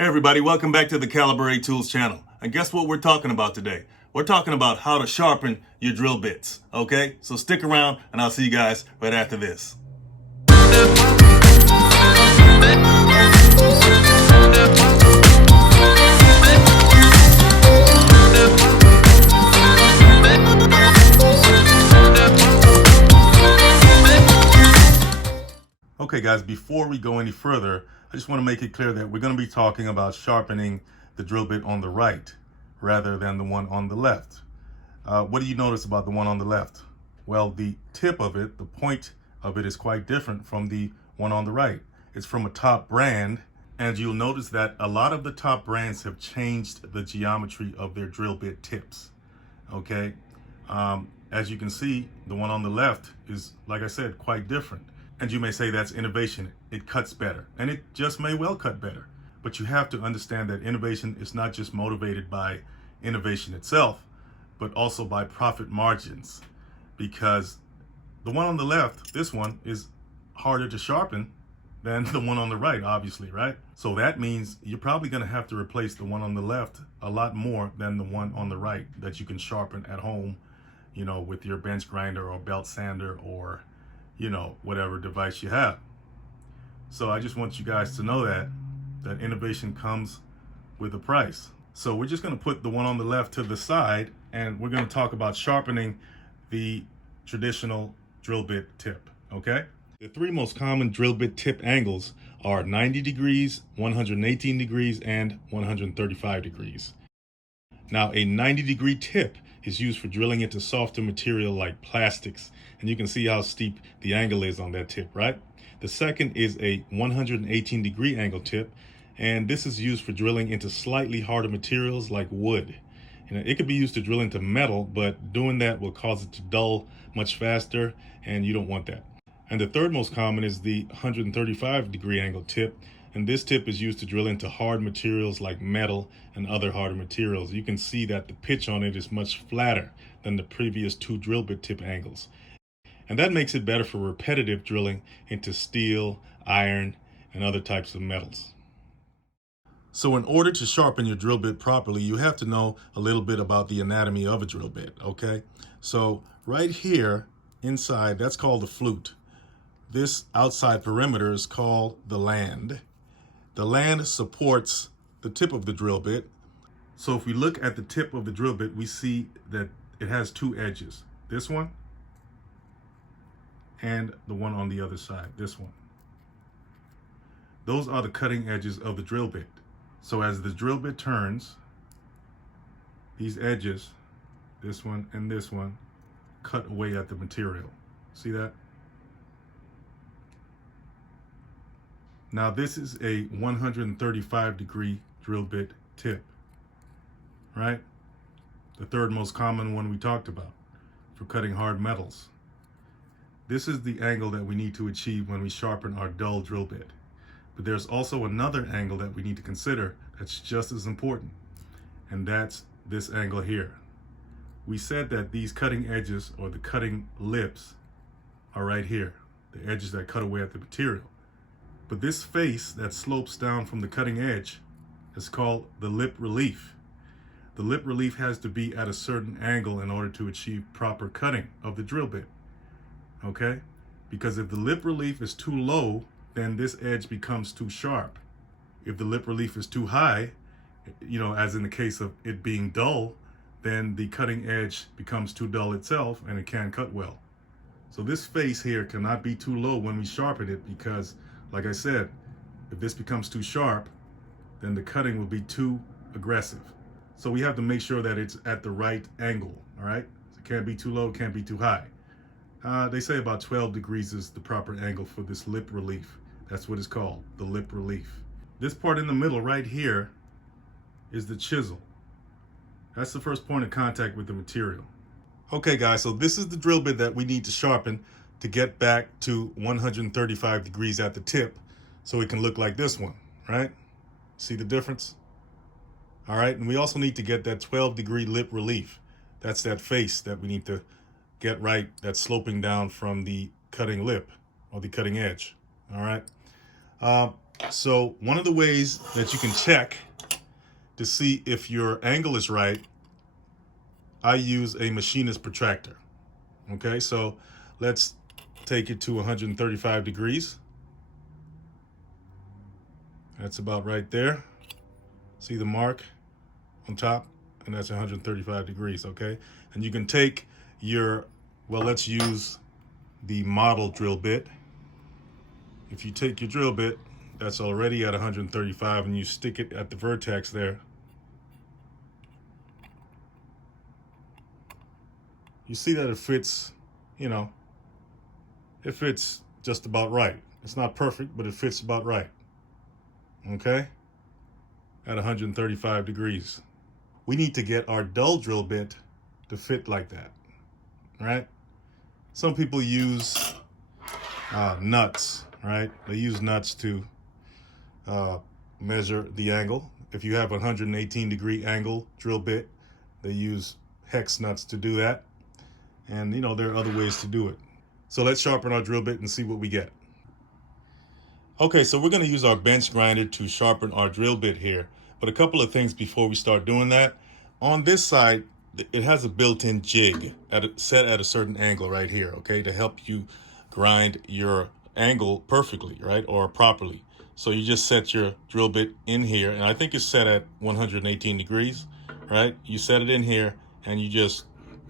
Hey everybody, welcome back to the Caliber A Tools channel. And guess what we're talking about today? We're talking about how to sharpen your drill bits, okay? So stick around and I'll see you guys right after this. Okay guys, before we go any further, I just want to make it clear that we're going to be talking about sharpening the drill bit on the right rather than the one on the left. What do you notice about the one on the left? Well, the tip of it, the point of it is quite different from the one on the right. It's from a top brand, and you'll notice that a lot of the top brands have changed the geometry of their drill bit tips, okay? As you can see, the one on the left is, like I said, quite different. And you may say that's innovation. It cuts better, and it just may well cut better. But you have to understand that innovation is not just motivated by innovation itself, but also by profit margins. Because the one on the left, this one, is harder to sharpen than the one on the right, obviously, right? So that means you're probably gonna have to replace the one on the left a lot more than the one on the right that you can sharpen at home, you know, with your bench grinder or belt sander or, you know, whatever device you have. So I just want you guys to know that innovation comes with a price. So we're just going to put the one on the left to the side, and we're going to talk about sharpening the traditional drill bit tip, okay? The three most common drill bit tip angles are 90 degrees, 118 degrees, and 135 degrees. Now, a 90-degree tip is used for drilling into softer material like plastics, and you can see how steep the angle is on that tip, right? The second is a 118-degree angle tip, and this is used for drilling into slightly harder materials like wood. You know, it could be used to drill into metal, but doing that will cause it to dull much faster, and you don't want that. And the third most common is the 135-degree angle tip, and this tip is used to drill into hard materials like metal and other harder materials. You can see that the pitch on it is much flatter than the previous two drill bit tip angles. And that makes it better for repetitive drilling into steel, iron, and other types of metals. So in order to sharpen your drill bit properly, you have to know a little bit about the anatomy of a drill bit, okay? So right here inside, that's called the flute. This outside perimeter is called the land. The land supports the tip of the drill bit. So if we look at the tip of the drill bit, we see that it has two edges. This one and the one on the other side, this one. Those are the cutting edges of the drill bit. So as the drill bit turns, these edges, this one and this one, cut away at the material. See that? Now this is a 135-degree drill bit tip, right? The third most common one we talked about for cutting hard metals. This is the angle that we need to achieve when we sharpen our dull drill bit. But there's also another angle that we need to consider that's just as important, and that's this angle here. We said that these cutting edges, or the cutting lips, are right here, the edges that cut away at the material. But this face that slopes down from the cutting edge is called the lip relief. The lip relief has to be at a certain angle in order to achieve proper cutting of the drill bit, okay? Because if the lip relief is too low, then this edge becomes too sharp. If the lip relief is too high, you know, as in the case of it being dull, then the cutting edge becomes too dull itself and it can't cut well. So this face here cannot be too low when we sharpen it, because like I said, if this becomes too sharp, then the cutting will be too aggressive. So we have to make sure that it's at the right angle, all right? It can't be too low, can't be too high. They say about 12 degrees is the proper angle for this lip relief. That's what it's called, the lip relief. This part in the middle right here is the chisel. That's the first point of contact with the material. Okay guys, so this is the drill bit that we need to sharpen to get back to 135 degrees at the tip so it can look like this one, right? See the difference? All right, and we also need to get that 12-degree lip relief. That's that face that we need to get right, that's sloping down from the cutting lip or the cutting edge, all right? So one of the ways that you can check to see if your angle is right, I use a machinist protractor. Okay, so let's take it to 135 degrees. That's about right there. See the mark on top? And that's 135 degrees, okay? And you can take your, well, let's use the model drill bit. If you take your drill bit, that's already at 135, and you stick it at the vertex there, you see that it fits, you know, it fits just about right. It's not perfect, but it fits about right. Okay? At 135 degrees. We need to get our dull drill bit to fit like that, right? Some people use nuts, right? They use nuts to measure the angle. If you have a 118 degree angle drill bit, they use hex nuts to do that. And you know, there are other ways to do it. So let's sharpen our drill bit and see what we get. Okay, so we're going to use our bench grinder to sharpen our drill bit here. But a couple of things before we start doing that. On this side, it has a built-in jig set at a certain angle right here, okay, to help you grind your angle perfectly, right, or properly. So you just set your drill bit in here, and I think it's set at 118 degrees, right? You set it in here, and you just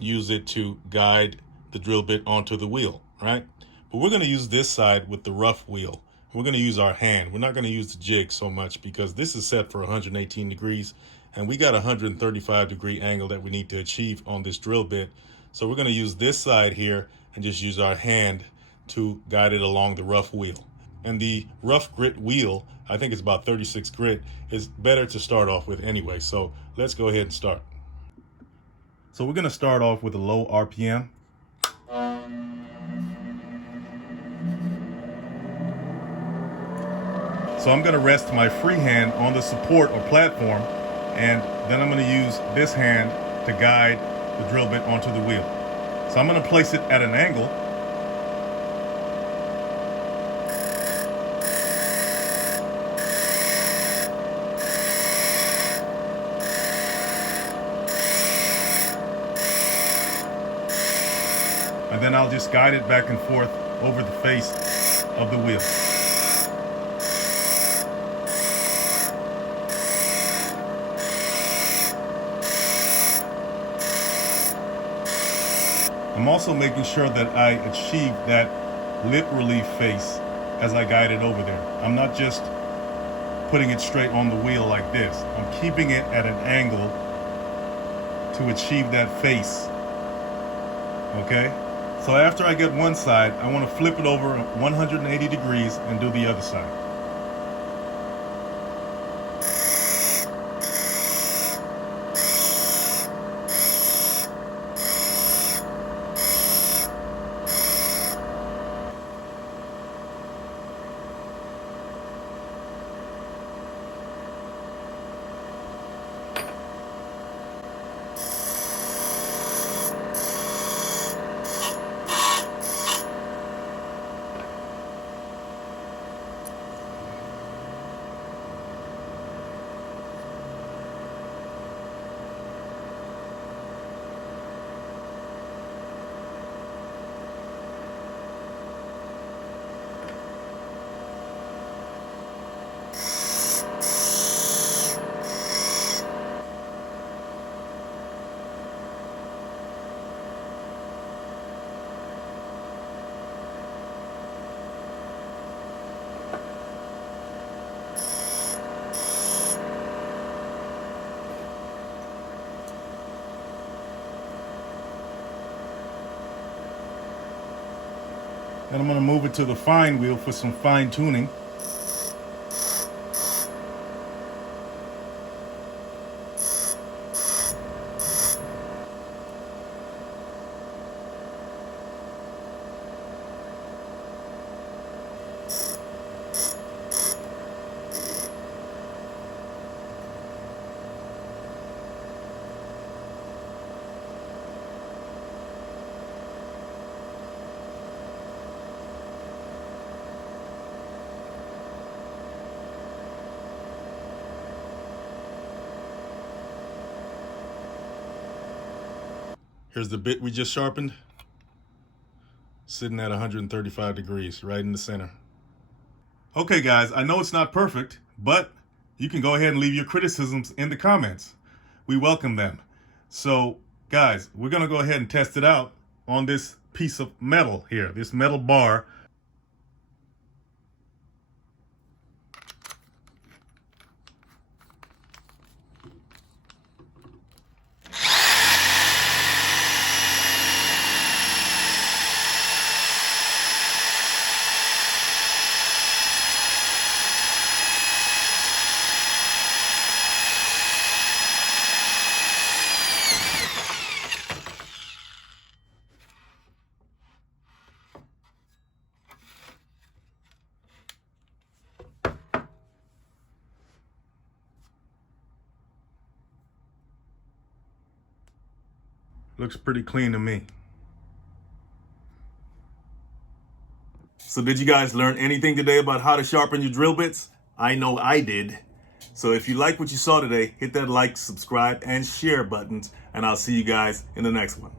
use it to guide the drill bit onto the wheel, right? But we're going to use this side with the rough wheel. We're going to use our hand. We're not going to use the jig so much because this is set for 118 degrees and we got a 135 degree angle that we need to achieve on this drill bit. So we're going to use this side here and just use our hand to guide it along the rough wheel. And the rough grit wheel, I think it's about 36 grit, is better to start off with anyway. So let's go ahead and start. So we're going to start off with a low RPM. So I'm going to rest my free hand on the support or platform, and then I'm going to use this hand to guide the drill bit onto the wheel. So I'm going to place it at an angle. And then I'll just guide it back and forth over the face of the wheel. I'm also making sure that I achieve that lip relief face as I guide it over there. I'm not just putting it straight on the wheel like this. I'm keeping it at an angle to achieve that face. Okay? So after I get one side, I want to flip it over 180 degrees and do the other side. Then I'm going to move it to the fine wheel for some fine tuning. Here's the bit we just sharpened, sitting at 135 degrees, right in the center. Okay, guys, I know it's not perfect, but you can go ahead and leave your criticisms in the comments. We welcome them. So, guys, we're going to go ahead and test it out on this piece of metal here, this metal bar. Looks pretty clean to me. So did you guys learn anything today about how to sharpen your drill bits? I know I did. So if you like what you saw today, hit that like, subscribe, and share buttons, and I'll see you guys in the next one.